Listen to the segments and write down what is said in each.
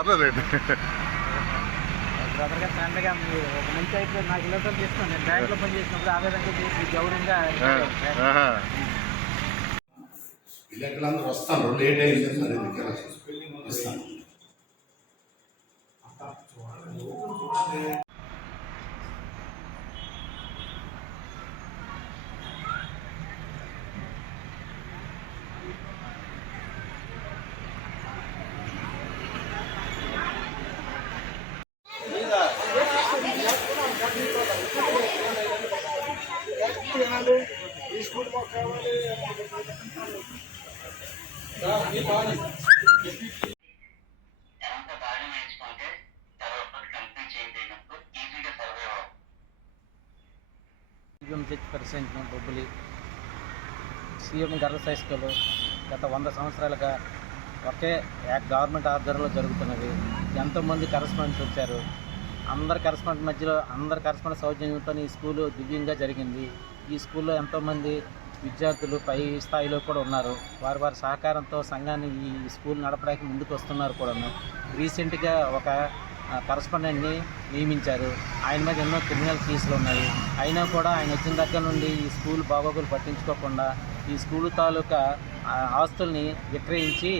పర్లేదండి. బ్రదర్గా ఫ్రెండ్గా మీరు ఒక మంచి అయితే నాకు ఇళ్ళతో తీసుకున్నాను. నేను బ్యాంక్లో పని చేసినప్పుడు ఆ విధంగా చేసి గౌరవంగా విలేకరులందరూ వస్తాను, లేట్ అయింది మరి వస్తాను. ప్రెసిడెంట్ను బొబ్బులి సీఎం గర్ల్స్ హై స్కూల్ గత 100 సంవత్సరాలుగా ఒకే గవర్నమెంట్ ఆధ్వర్యంలో జరుగుతున్నది. ఎంతోమంది కరెస్పాండెంట్స్ వచ్చారు. అందరి కరెస్పాండెంట్ సౌజన్యంతో ఈ స్కూలు దివ్యంగా జరిగింది. ఈ స్కూల్లో ఎంతోమంది విద్యార్థులు పై స్థాయిలో కూడా ఉన్నారు. వారి సహకారంతో సంఘాన్ని ఈ స్కూల్ నడపడానికి ముందుకు వస్తున్నారు కూడాను. రీసెంట్గా ఒక కరెస్పాండెంట్ని నియమించారు. ఆయన మీద ఎన్నో క్రిమినల్ కేసులు ఉన్నాయి. అయినా కూడా ఆయన వచ్చిన దగ్గర నుండి ఈ స్కూల్ బాగోగులు పట్టించుకోకుండా ఈ స్కూల్ తాలూకా ఆస్తుల్ని విక్రయించి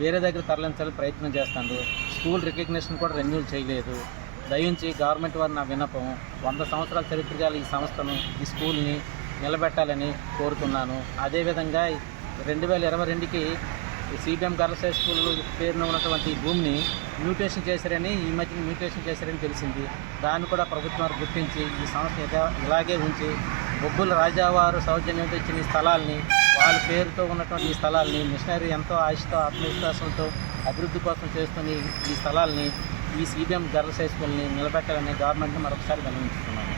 వేరే దగ్గర తరలించాలని ప్రయత్నం చేస్తాడు. స్కూల్ రికగ్నిషన్ కూడా రెన్యూల్ చేయలేదు. దయించి గవర్నమెంట్ వారు నా విన్నపం 100 సంవత్సరాల చరిత్ర గల ఈ సంస్థను, ఈ స్కూల్ని నిలబెట్టాలని కోరుతున్నాను. అదేవిధంగా 2022కి సిబిఎం గర్ల్స్ హై స్కూల్ పేరున ఉన్నటువంటి భూమిని మ్యూటేషన్ చేశారని తెలిసింది. దాన్ని కూడా ప్రభుత్వం గుర్తించి ఈ సంస్థ ఇలాగే ఉంచి బొబ్బుల రాజావారు సౌజన్యంతో ఇచ్చిన ఈ స్థలాల్ని, వాళ్ళ పేరుతో ఉన్నటువంటి ఈ స్థలాల్ని మిషనరీ ఎంతో ఆశతో ఆత్మవిశ్వాసంతో అభివృద్ధి కోసం చేస్తున్న ఈ స్థలాల్ని, ఈ సిబిఎం గర్ల్స్ హై స్కూల్ని నిలబెట్టాలని గవర్నమెంట్ని మరొకసారి గమనించుకున్నాను.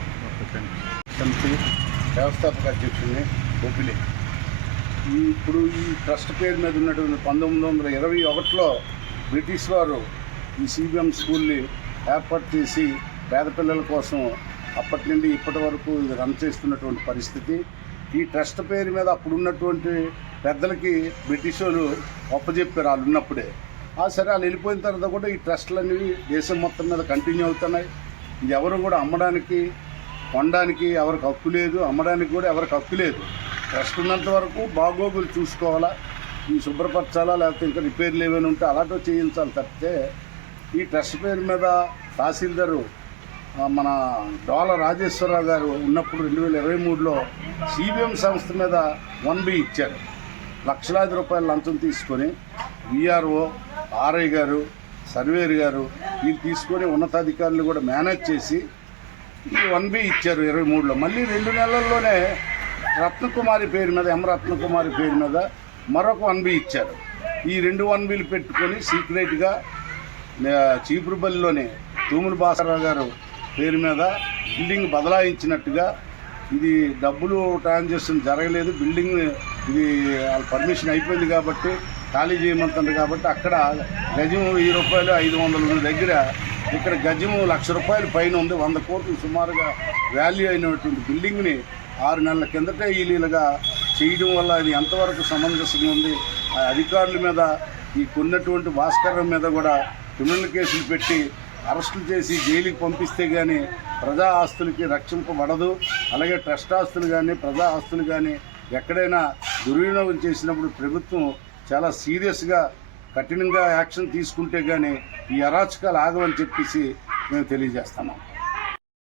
వ్యవస్థాపక అధ్యక్షుడిని బొబ్బిలి. ఇప్పుడు ఈ ట్రస్ట్ పేరు మీద ఉన్నటువంటి 1921లో బ్రిటిష్ వారు ఈ సిబిఎం స్కూల్ని ఏర్పాటు చేసి పేద పిల్లల కోసం అప్పటి నుండి ఇప్పటి వరకు ఇది రన్ చేస్తున్నటువంటి పరిస్థితి. ఈ ట్రస్ట్ పేరు మీద అప్పుడు ఉన్నటువంటి పెద్దలకి బ్రిటిష్ వాళ్ళు ఒప్పజెప్పారు వాళ్ళు ఉన్నప్పుడే. సరే వాళ్ళు వెళ్ళిపోయిన తర్వాత కూడా ఈ ట్రస్టులు అనేవి దేశం మొత్తం మీద కంటిన్యూ అవుతున్నాయి. ఇది ఎవరు కూడా అమ్మడానికి కొనడానికి ఎవరికి హక్కు లేదు, అమ్మడానికి కూడా ఎవరికి హక్కు లేదు. ట్రస్ట్ ఉన్నంత వరకు బాగోగులు చూసుకోవాలా, ఈ శుభ్రపరచాలా, లేకపోతే ఇంకా రిపేర్లు ఏమైనా ఉంటే అలాంటివి చేయించాలి తప్పితే ఈ ట్రస్ట్ పేరు మీద తహసీల్దారు మన డోల రాజేశ్వరరావు గారు ఉన్నప్పుడు 2023లో సిబిఎం సంస్థ మీద 1B ఇచ్చారు. లక్షలాది రూపాయల లంచం తీసుకొని విఆర్ఓ, ఆర్ఐ గారు, సర్వేర్ గారు వీళ్ళు తీసుకొని ఉన్నతాధికారులు కూడా మేనేజ్ చేసి ఈ 1B ఇచ్చారు 23లో. మళ్ళీ 2 నెలల్లోనే రత్నకుమారి పేరు మీద, రత్నకుమారి పేరు మీద మరొక 1B ఇచ్చారు. ఈ 2 1Bలు పెట్టుకొని సీక్రెట్గా చీపురుపల్లిలోనే తూములు భాస్కరరావు గారు పేరు మీద బిల్డింగ్ బదలాయించినట్టుగా, ఇది డబ్బులు ట్రాన్సాక్షన్ జరగలేదు, బిల్డింగ్ ఇది వాళ్ళ పర్మిషన్ అయిపోయింది కాబట్టి ఖాళీ చేయమంటారు కాబట్టి అక్కడ గజం 1000 రూపాయలు 500 ఉన్న దగ్గర ఇక్కడ గజము 1,00,000 రూపాయలు పైన ఉంది. 100 కోట్లు సుమారుగా వాల్యూ అయినటువంటి బిల్డింగ్ని 6 నెలల కిందటే ఈలీలుగా చేయడం వల్ల అది ఎంతవరకు సమంజసంగా ఉంది. ఆ అధికారుల మీద, ఈ కొన్నటువంటి భాస్కర్ మీద కూడా క్రిమినల్ కేసులు పెట్టి అరెస్టులు చేసి జైలుకి పంపిస్తే కానీ ప్రజా ఆస్తులకి రక్షింపబడదు. అలాగే ట్రస్ట్ ఆస్తులు కానీ ప్రజా ఆస్తులు కానీ ఎక్కడైనా దుర్వినియోగం చేసినప్పుడు ప్రభుత్వం చాలా సీరియస్గా కఠినంగా యాక్షన్ తీసుకుంటే కానీ ఈ అరాచకాలు ఆగవని చెప్పేసి మేము తెలియజేస్తున్నాం.